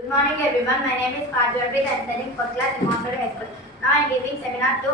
Good morning everyone. My name is By Ma.Parthiv. I am studying first class in Montessori High School. Now I am giving seminar to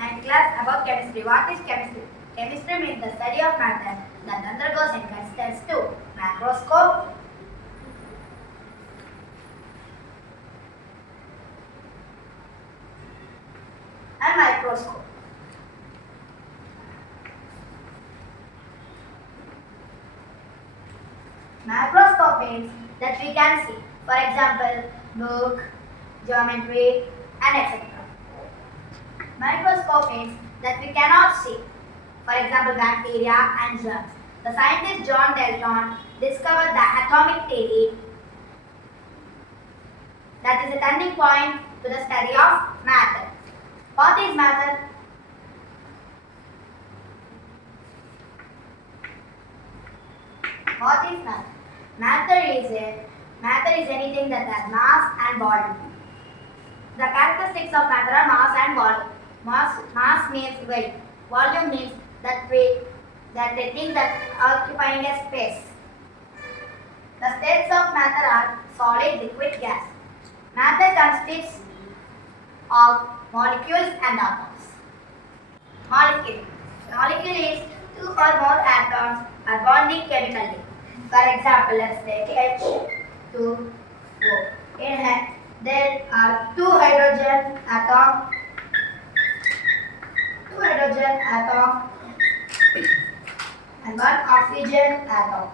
9th class about chemistry. What is chemistry? Chemistry means the study of matter that undergoes in consists to macroscope, and microscope. Macroscope means that we can see. For example, book, geometry, and etc. Microscope means that we cannot see. For example, bacteria and germs. The scientist John Dalton discovered the atomic theory that is a turning point to the study of matter. What is matter? What is matter? Matter is anything that has mass and volume. The characteristics of matter are mass and volume. Mass means weight. Volume means that the thing that occupying a space. The states of matter are solid, liquid, gas. Matter consists of molecules and atoms. Molecule. Molecule is two or more atoms are bonding chemically. For example, let's take H2O. There are two hydrogen atoms and one oxygen atom.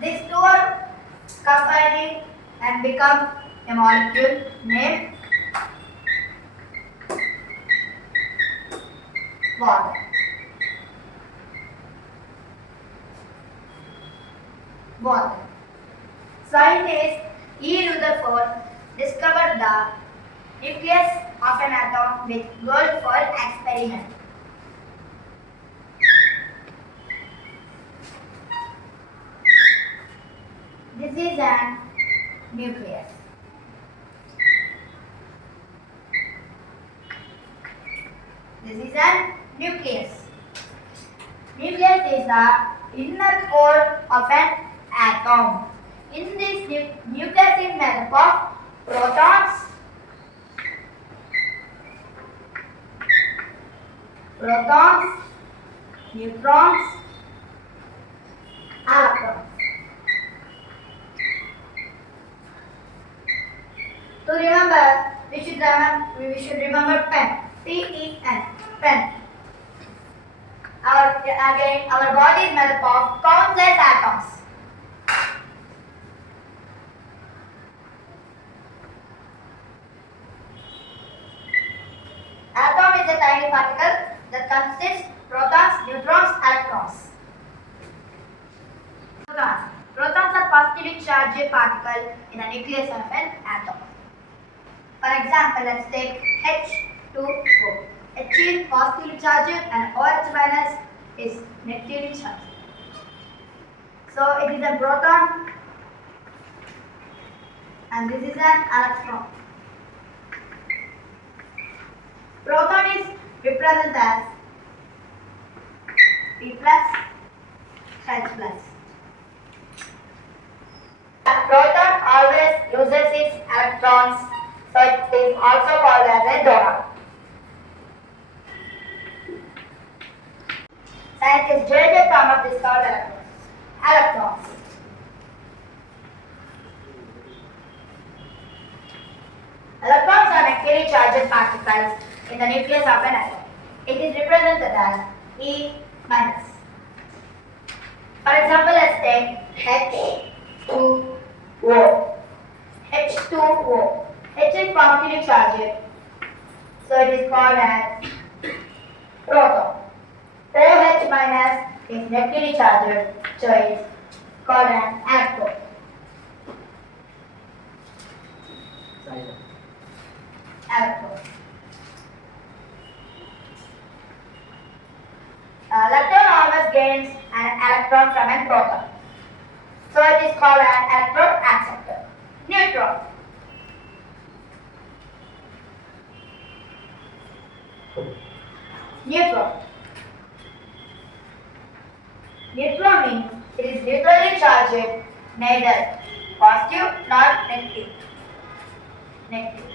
These two are combining and become a molecule named water. Water. Scientist E. Rutherford discovered the nucleus of an atom with gold for experiment. This is an nucleus. This is an nucleus. Nucleus is the inner core of an atom. In this nucleus is made up of protons, neutrons, electrons. To remember, we should remember pen. P-E-N, pen. Our body is made up of countless atoms. Atom is a tiny particle that consists protons, neutrons, electrons. Protons are positively charged particles in the nucleus of an atom. For example, let's take H2O. H is positively charged and OH minus is negatively charged. So it is a proton and this is an electron. Proton is represented as P plus H plus. The proton always uses its electrons, so it is also called as a donor. Scientist J.J. Thomas discovered electrons. Electrons are negatively charged particles in the nucleus of an atom. It is represented as E minus. For example, let's take H2O. H2O. H is positively charged, so it is called as proton. OH minus is negatively charged, so it is called an electron. Electron always gains an electron from a proton, so it is called an electron acceptor. Neutron. Neutron. Neutron means It is neutrally charged, neither positive nor negative. Negative.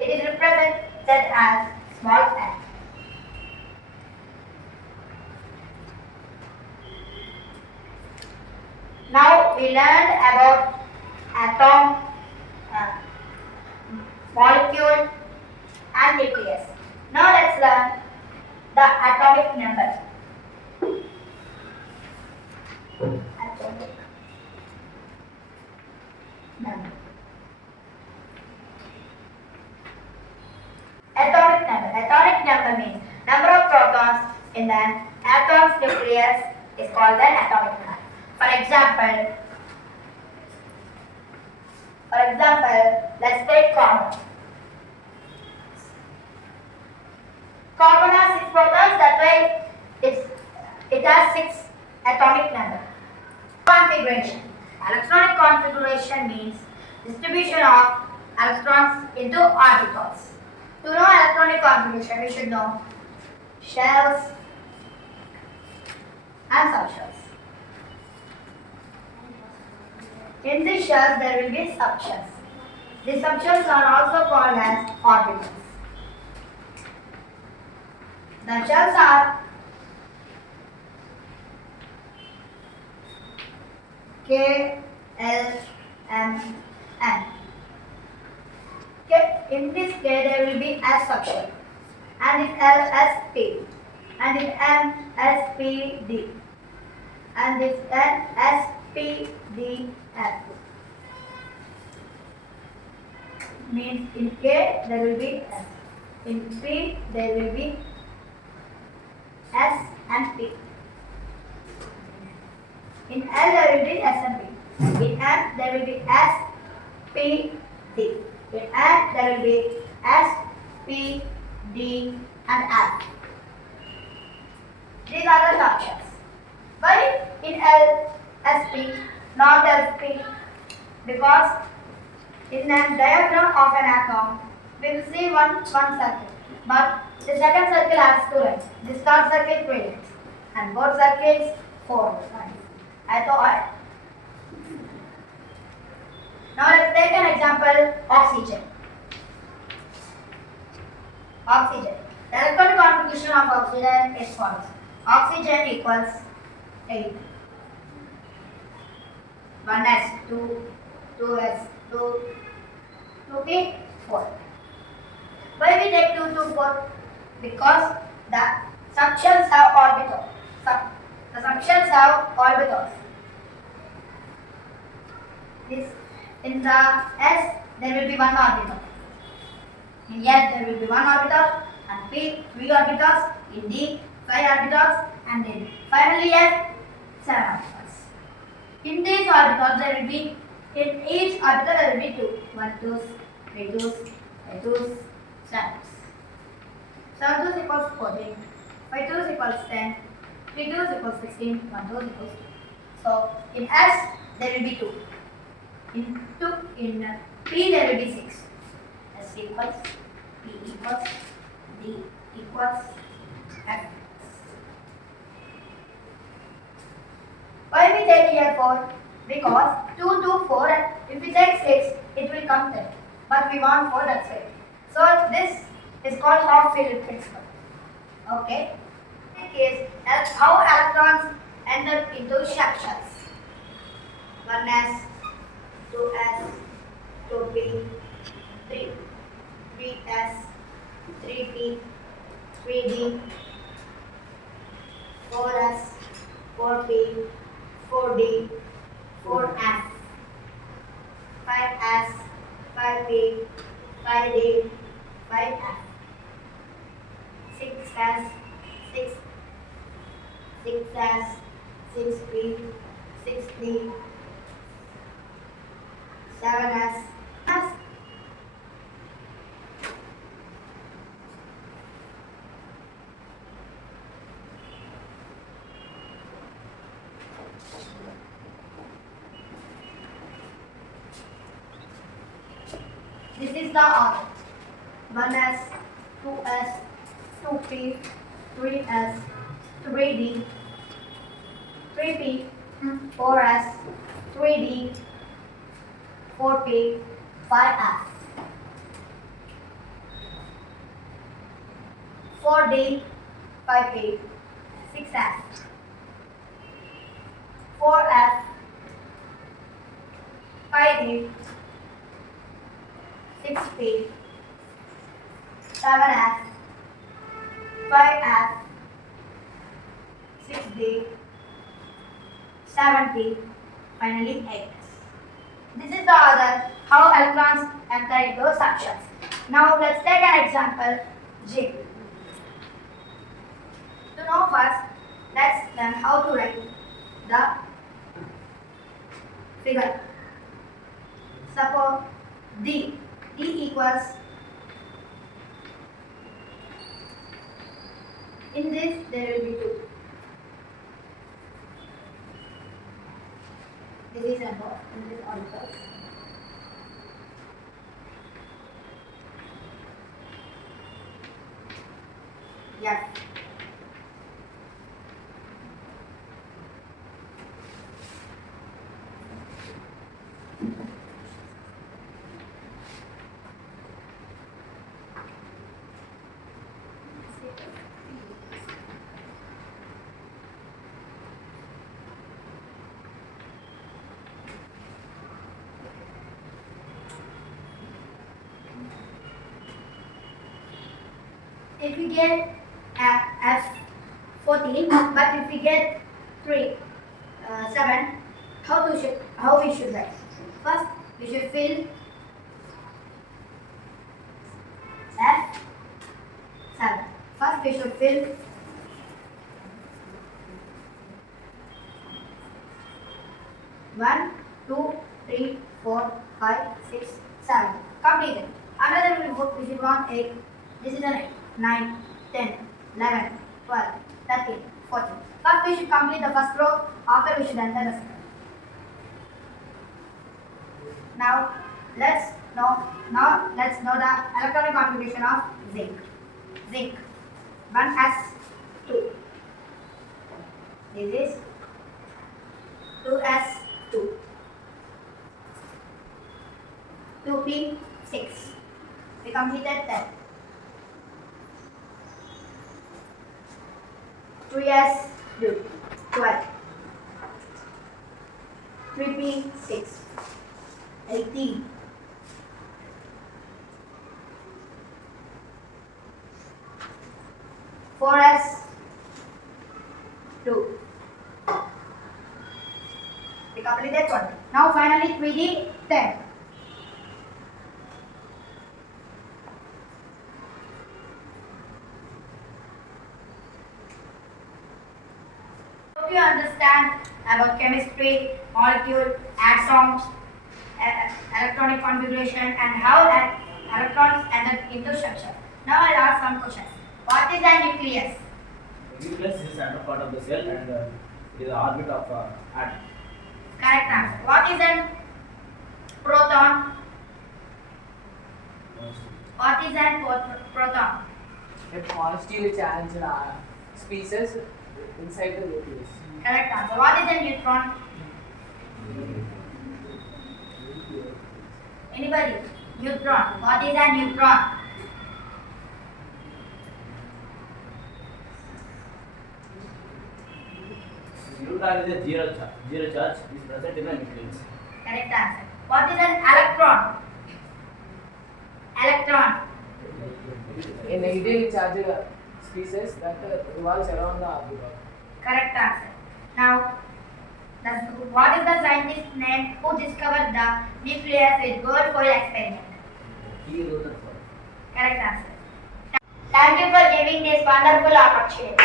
It is represented as small n. Now we learned about atom, molecule and nucleus. Now let's learn the atomic number. Atomic number. Atomic number. Atomic number means number of protons in an atom's nucleus is called an atomic number. For example, let's take carbon. Carbon has 6 protons, that way it has 6 atomic number. Configuration. Electronic configuration means distribution of electrons into orbitals. To know electronic configuration, we should know shells and subshells. In the shells, there will be subshells. The subshells are also called as orbitals. The shells are K, L, M, N. In this K, there will be S subshell, and in L, S, P, and in M, S, P, D, and this N, S, P, D, F. Means in K there will be S, in P there will be S and P, in L there will be S and P, in M there will be S, P, D, in N there will be S, P, D and F. These are the subshells. Why in L, S, P, not S, P? Because in a diagram of an atom, we will see one circle, but the second circle has 2 lines. This third circle 3 lines, and both circles 4 lines. I thought. Now let's take an example: oxygen. Oxygen. The electronic configuration of oxygen is follows: oxygen equals 8, 1s2, 2s2, 2p4. Why we take 2 to 4? Because the subshells have orbitals. The subshells have orbitals. This in the S there will be 1 orbital. In S there will be 1 orbital, and P 3 orbitals. In D 5 orbitals, and in finally F 7 orbitals. In these orbitals there will be, in each orbital there will be 2. 1 2s, 3 2s, 5 2s, 7s. 7 2s equals 14, 5 2s equals 10, 3 2s equals 16, 1 2s equals 2. So in S there will be 2. In P there will be 6. S equals, P equals, D equals, F. Why we take here 4? Because 2 to 4, and if we take 6, it will come 10. But we want 4, that's it. So this is called half-filled principle. Okay. Is how electrons enter into subshells. 1s, 2s, 2p, 3s, 3p, 3d, 4s, 4p, 4d, 4f, 5s, 5p, 5d, 5f, 6s, 6s, 6p, 6d, 7s, this is the order: 1s, 2s, 2p, 3s, 3d, 3p, 4s, 3d, 4p, 5s, 4d, 5p, 6s, 4f, 5d, 6p, 7s, 5s, 6d, 7p, finally 8s. This is the order how electrons enter into sections. Now let's take an example, J. To know first, let's learn how to write the figure. Suppose D equals, in this there will be 2. This is number, in this also. Yes. If we get F14, but if we get 7, how we should write? First, we should fill F7. First, we should fill one, 2, 3, 4, 5, 6, 7. Completed. Another we should want 8. This is an 8. 9, 10, 11, 12, 13, 14. First we should complete the first row, after we should enter the second. Now let's know the electronic configuration of zinc. Zinc 1s2. This is 2s2. 2p6. We completed 10. 3s 12, 3p 6, 18, 4s 2. We completed 20. Now finally 3d 10. Hope you understand about chemistry, molecule, atoms, electronic configuration, and how electrons enter into structure. Now I'll ask some questions. What is a nucleus? The nucleus is the center part of the cell and it is the orbit of atom. Correct answer. What is a proton? What is a proton? A positively charged species inside the nucleus. Correct answer. What is a neutron? Anybody? Neutron. What is a neutron? Neutron is a zero charge is present in the nucleus. Correct answer. What is an electron? Electron. A negatively charged species that revolves around the orbit. Correct answer. Now, what is the scientist's name who discovered the nucleus with gold foil experiment? Rutherford. Correct answer. Thank you for giving this wonderful opportunity.